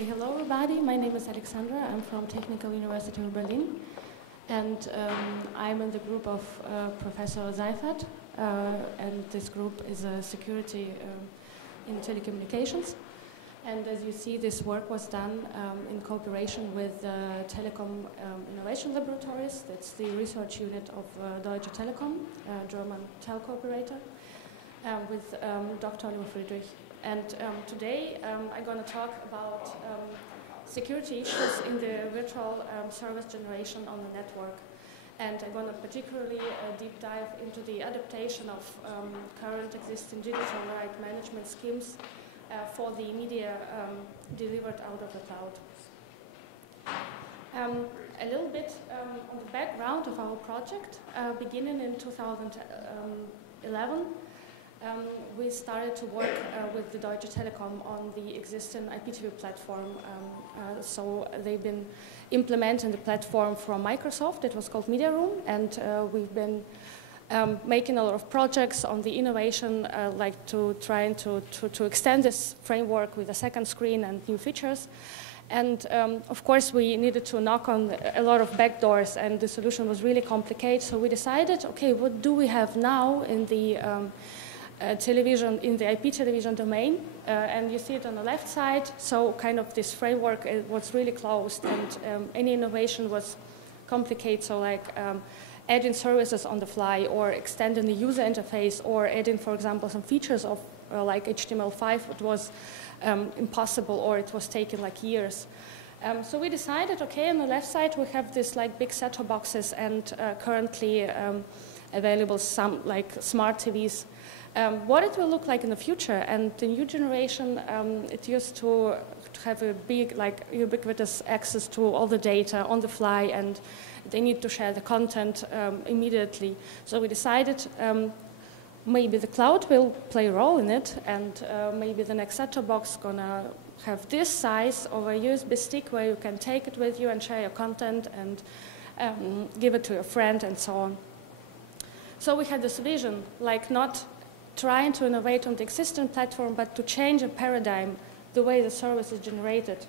Okay, hello everybody. My name is Alexandra. I'm from Technical University of Berlin, and I'm in the group of Professor Seifert, and this group is security in telecommunications. And as you see, this work was done in cooperation with Telecom Innovation Laboratories. That's the research unit of Deutsche Telekom, a German telco operator, with Dr. Oliver Friedrich. And today I'm going to talk about security issues in the virtual service generation on the network. And I'm going to particularly deep dive into the adaptation of current existing digital right management schemes for the media delivered out of the cloud. A little bit on the background of our project. Beginning in 2011, we started to work with the Deutsche Telekom on the existing IPTV platform. So they've been implementing the platform from Microsoft. It was called Media Room, and we've been making a lot of projects on the innovation, like trying to extend this framework with a second screen and new features. And of course, we needed to knock on a lot of backdoors, and the solution was really complicated. So we decided, okay, what do we have now in the television, in the IP television domain? And you see it on the left side. So kind of this framework was really closed, and any innovation was complicated. So like adding services on the fly, or extending the user interface, or adding, for example, some features of like HTML5, it was impossible, or it was taking like years. So we decided, okay, on the left side we have this like big set-top boxes, and currently available some like smart TVs. What it will look like in the future, and the new generation, it used to have a big, like, ubiquitous access to all the data on the fly, and they need to share the content immediately. So we decided maybe the cloud will play a role in it, and maybe the next set-top box is gonna have this size of a USB stick where you can take it with you and share your content and give it to your friend and so on. So we had this vision, like not trying to innovate on the existing platform, but to change a paradigm, the way the service is generated.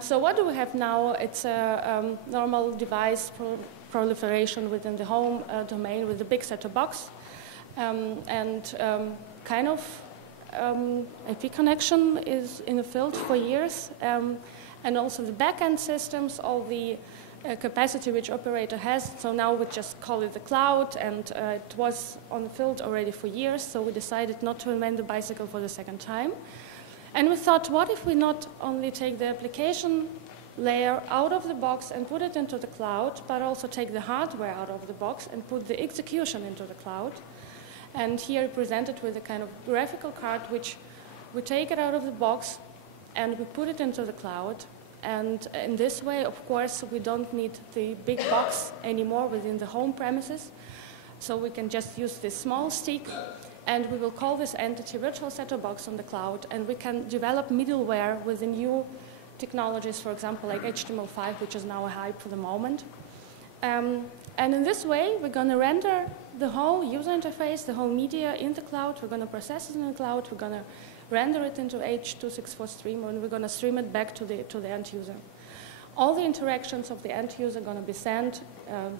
So what do we have now? It's a normal device proliferation within the home domain with the big set-top box, and kind of IP connection is in the field for years, and also the back-end systems, all the capacity which operator has. So now we just call it the cloud, and it was on the field already for years, so we decided not to invent the bicycle for the second time. And we thought, what if we not only take the application layer out of the box and put it into the cloud, but also take the hardware out of the box and put the execution into the cloud. And here presented with a kind of graphical card, which we take it out of the box and we put it into the cloud. And in this way, of course, we don't need the big box anymore within the home premises. So we can just use this small stick, and we will call this entity virtual set-top box on the cloud, and we can develop middleware with the new technologies, for example, like HTML5, which is now a hype for the moment. And in this way, we're going to render the whole user interface, the whole media in the cloud. We're going to process it in the cloud. We're going to render it into H.264 stream, and we're going to stream it back to the end user. All the interactions of the end user are going to be sent.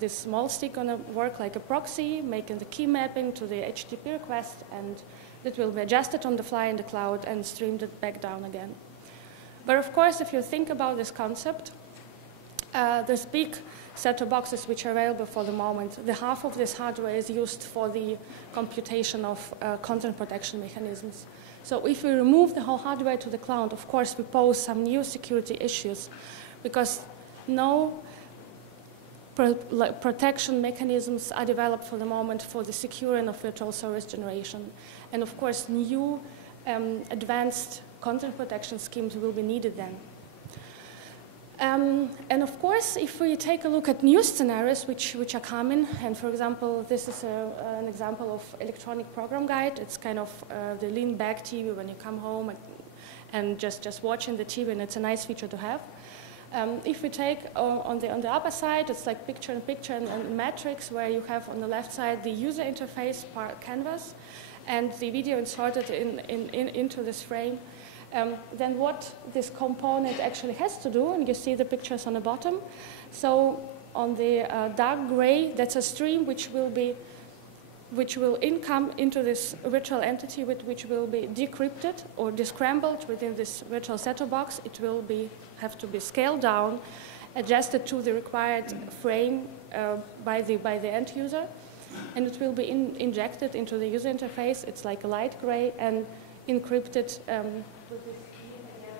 This small stick going to work like a proxy, making the key mapping to the HTTP request, and it will be adjusted on the fly in the cloud and streamed it back down again. But of course, if you think about this concept, there's big set-top boxes which are available for the moment. The half of this hardware is used for the computation of content protection mechanisms. So if we remove the whole hardware to the cloud, of course, we pose some new security issues, because no protection mechanisms are developed for the moment for the securing of virtual service generation. And of course, new advanced content protection schemes will be needed then. And of course, if we take a look at new scenarios which are coming, and for example, this is an example of electronic program guide. It's kind of the lean back TV when you come home and just watching the TV, and it's a nice feature to have. If we take on the upper side, it's like picture-in-picture and matrix, where you have on the left side the user interface canvas, and the video inserted into this frame. then what this component actually has to do, and you see the pictures on the bottom. So on the dark gray, that's a stream which will income into this virtual entity, which will be decrypted or descrambled within this virtual set-top box. It will have to be scaled down, adjusted to the required frame by the end user, and it will be injected into the user interface. It's like a light gray and encrypted with this key again.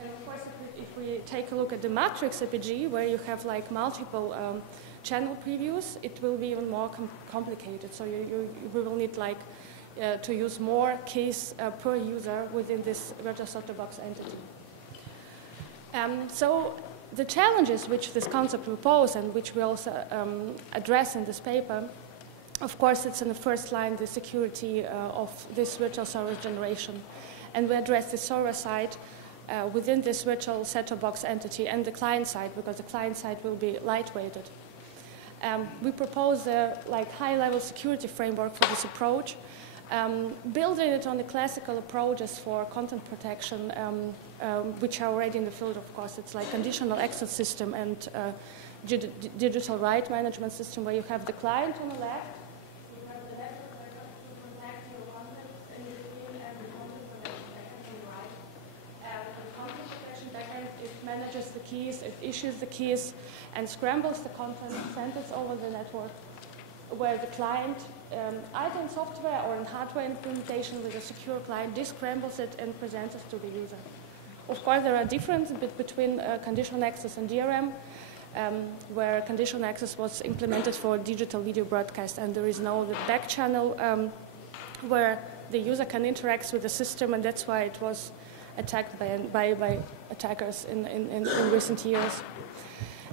And of course, if we take a look at the matrix APG, where you have like multiple channel previews, it will be even more complicated. So we will need like to use more keys per user within this virtual set-top box entity. So the challenges which this concept will pose and which we also address in this paper, of course, it's in the first line, the security of this virtual server generation. And we address the server side within this virtual set-top box entity and the client side, because the client side will be lightweighted. We propose a high-level security framework for this approach, building it on the classical approaches for content protection, which are already in the field, of course. It's like conditional access system and digital right management system, where you have the client on the left, you have the network to protect your content in between, and the content protection backend on the right. The content protection backend, it manages the keys, it issues the keys, and scrambles the content, sends it over the network, where the client, either in software or in hardware implementation with a secure client, descrambles it and presents it to the user. Of course, there are differences between conditional access and DRM, where conditional access was implemented for digital video broadcast, and there is no back channel where the user can interact with the system, and that's why it was attacked by attackers in recent years.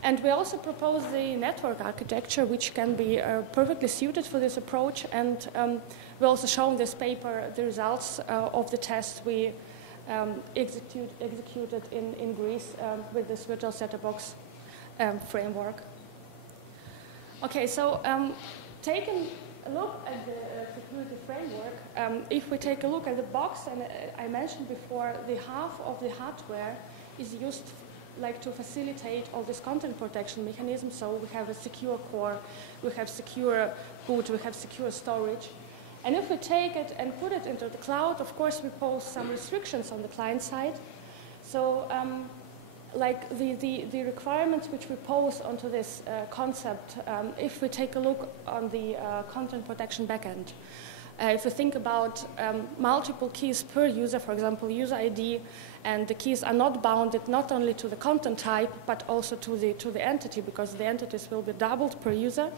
And we also propose the network architecture, which can be perfectly suited for this approach. And we also show in this paper the results of the test we executed in Greece with this virtual set-top box framework. Okay, so taking a look at the security framework, if we take a look at the box, and I mentioned before, the half of the hardware is used to facilitate all this content protection mechanism. So we have a secure core, we have secure boot, we have secure storage. And if we take it and put it into the cloud, of course we pose some restrictions on the client side. So the requirements which we pose onto this concept, if we take a look on the content protection backend, if we think about multiple keys per user, for example, user ID, and the keys are not bounded not only to the content type, but also to the entity, because the entities will be doubled per user,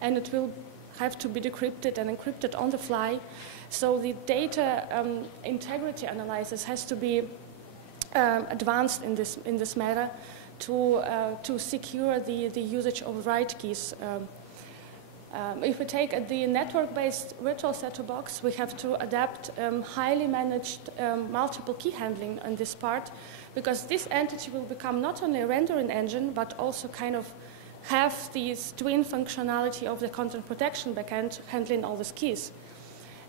and it will have to be decrypted and encrypted on the fly. So the data integrity analysis has to be advanced in this matter to secure the usage of write keys. If we take the network-based virtual set-top box, we have to adapt highly managed multiple key handling on this part, because this entity will become not only a rendering engine, but also kind of have this twin functionality of the content protection backend handling all these keys.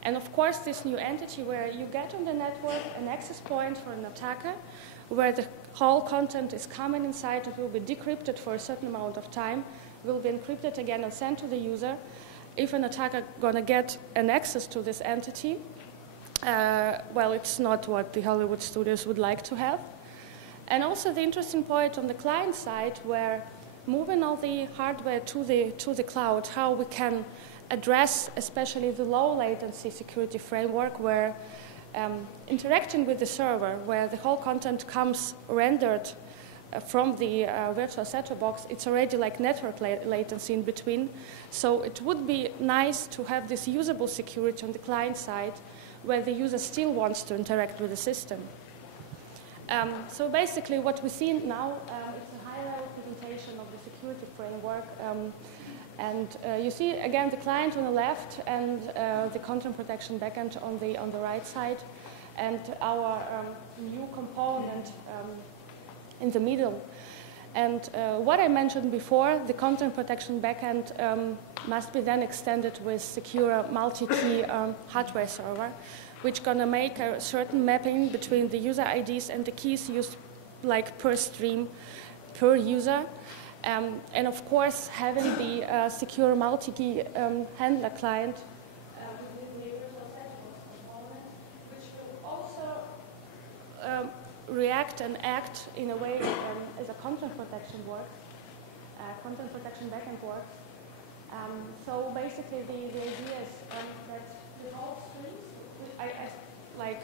And of course, this new entity where you get on the network an access point for an attacker, where the whole content is coming inside, it will be decrypted for a certain amount of time, will be encrypted again and sent to the user. If an attacker going to get an access to this entity, well, it's not what the Hollywood studios would like to have. And also the interesting point on the client side, where moving all the hardware to the cloud, how we can address especially the low latency security framework, where interacting with the server, where the whole content comes rendered from the virtual set-top box, it's already like network latency in between. So it would be nice to have this usable security on the client side, where the user still wants to interact with the system. So basically what we see now is a high-level presentation of the security framework. You see, again, the client on the left and the content protection backend on the right side, and our new component in the middle. And what I mentioned before, the content protection backend must be then extended with secure multi-key hardware server, which gonna make a certain mapping between the user IDs and the keys used like per stream, per user. And of course, having the secure multi-key handler client with the universal settlement component, which will also react and act in a way as a content protection works, content protection backend works. So basically, the idea is that the whole streams, like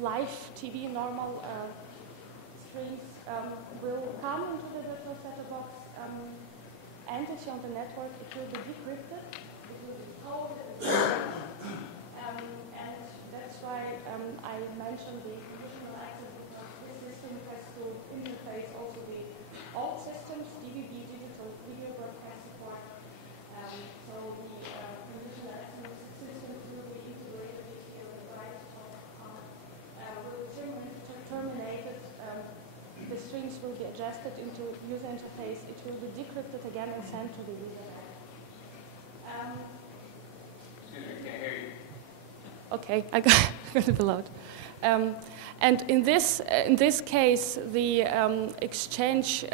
live TV, normal streams, will come into the virtual set-top box entity on the network. It will be decrypted, it will be coded, and that's why I mentioned the conditional access, because this system has to interface also the old systems, DVB, digital video broadcast support. So the conditional access systems will be integrated here on the right will terminate it. The strings will be adjusted into user interface. It will be decrypted again and sent to the user. Excuse me, can't hear you. Okay, I got it loud. And in this case, the exchange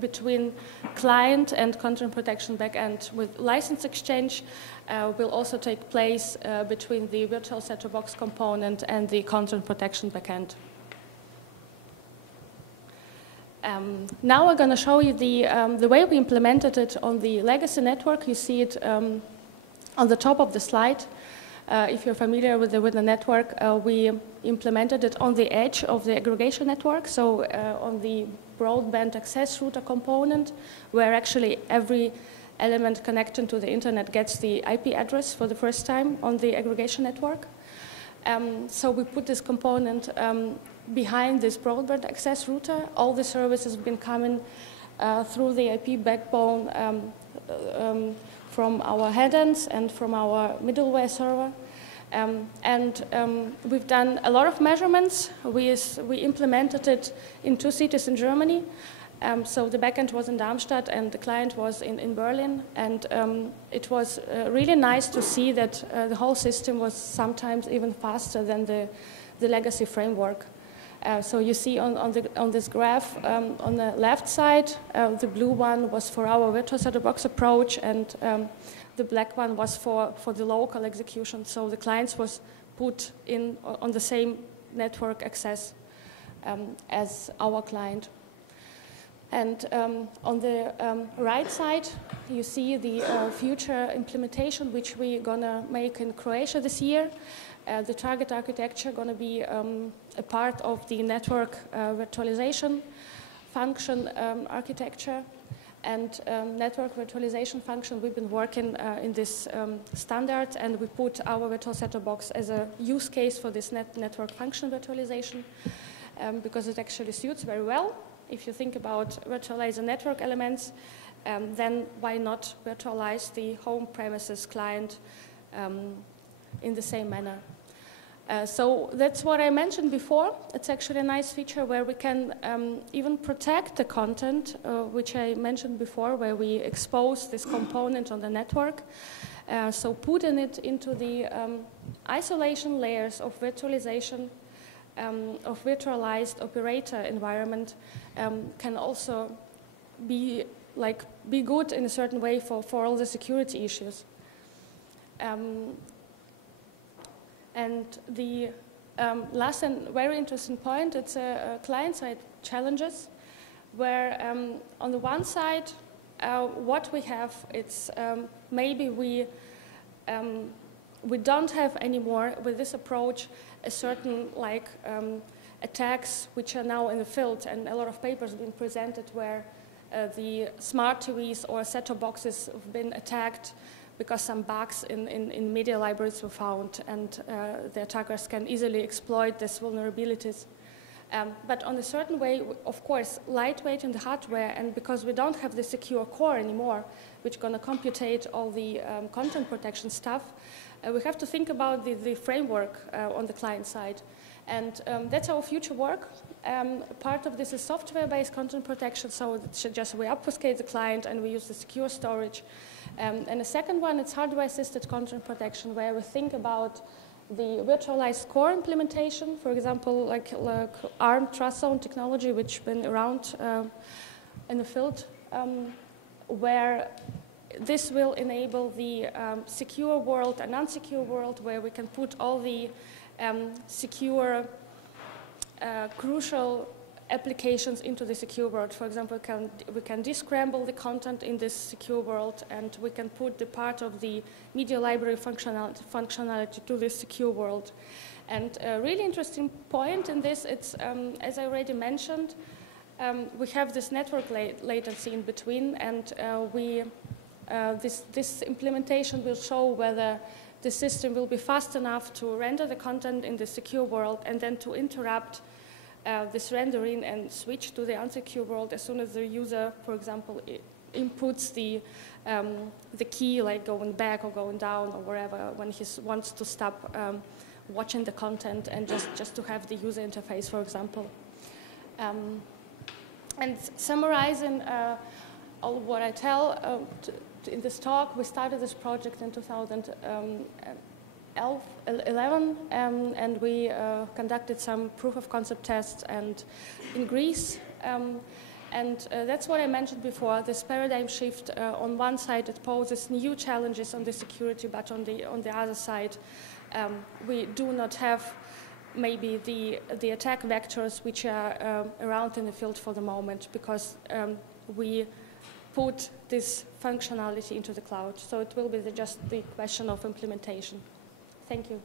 between client and content protection backend with license exchange will also take place between the virtual set-top box component and the content protection backend. Now we're going to show you the way we implemented it on the legacy network. You see it on the top of the slide. If you're familiar with the network, we implemented it on the edge of the aggregation network, so on the broadband access router component, where actually every element connected to the internet gets the IP address for the first time on the aggregation network. So we put this component behind this broadband access router. All the services have been coming through the IP backbone from our headends and from our middleware server. We've done a lot of measurements. We implemented it in 2 cities in Germany. So the backend was in Darmstadt and the client was in Berlin. And it was really nice to see that the whole system was sometimes even faster than the legacy framework. So you see on this graph on the left side, the blue one was for our virtual set-top box approach, and the black one was for the local execution. So the clients was put in on the same network access as our client. And on the right side, you see the future implementation, which we're going to make in Croatia this year. The target architecture going to be a part of the network virtualization function architecture. And network virtualization function, we've been working in this standard, and we put our virtual set-top box as a use case for this network function virtualization because it actually suits very well. If you think about virtualizing network elements, then why not virtualize the home premises client in the same manner? So that's what I mentioned before. It's actually a nice feature where we can even protect the content, which I mentioned before, where we expose this component on the network. So putting it into the isolation layers of virtualization of virtualized operator environment can also be good in a certain way for all the security issues. And the last and very interesting point, it's a client-side challenges, where on the one side, what we have, it's maybe we don't have anymore with this approach a certain attacks which are now in the field, and a lot of papers have been presented where the smart TVs or set-top boxes have been attacked because some bugs in media libraries were found, and the attackers can easily exploit these vulnerabilities. But on a certain way, of course, lightweight in the hardware, and because we don't have the secure core anymore, which is going to computate all the content protection stuff, we have to think about the framework on the client side. And that's our future work. Part of this is software-based content protection, so it's just we obfuscate the client and we use the secure storage. And the second one, it's hardware-assisted content protection, where we think about the virtualized core implementation, for example, like ARM trust zone technology, which has been around in the field, where this will enable the secure world and unsecure world, where we can put all the secure, crucial applications into the secure world. For example, we can descramble the content in this secure world, and we can put the part of the media library functionality to this secure world. And a really interesting point in this, it's, as I already mentioned, we have this network latency in between, and this implementation will show whether the system will be fast enough to render the content in the secure world and then to interrupt this rendering and switch to the unsecure world as soon as the user, for example, inputs the key, like going back or going down or wherever, when he wants to stop watching the content and just to have the user interface, for example. And summarizing all what I tell in this talk, we started this project in 2011, and we conducted some proof of concept tests in Greece. And that's what I mentioned before, this paradigm shift. On one side, it poses new challenges on the security, but on the other side, we do not have maybe the attack vectors which are around in the field for the moment, because we put this functionality into the cloud. So it will be just the question of implementation. Thank you.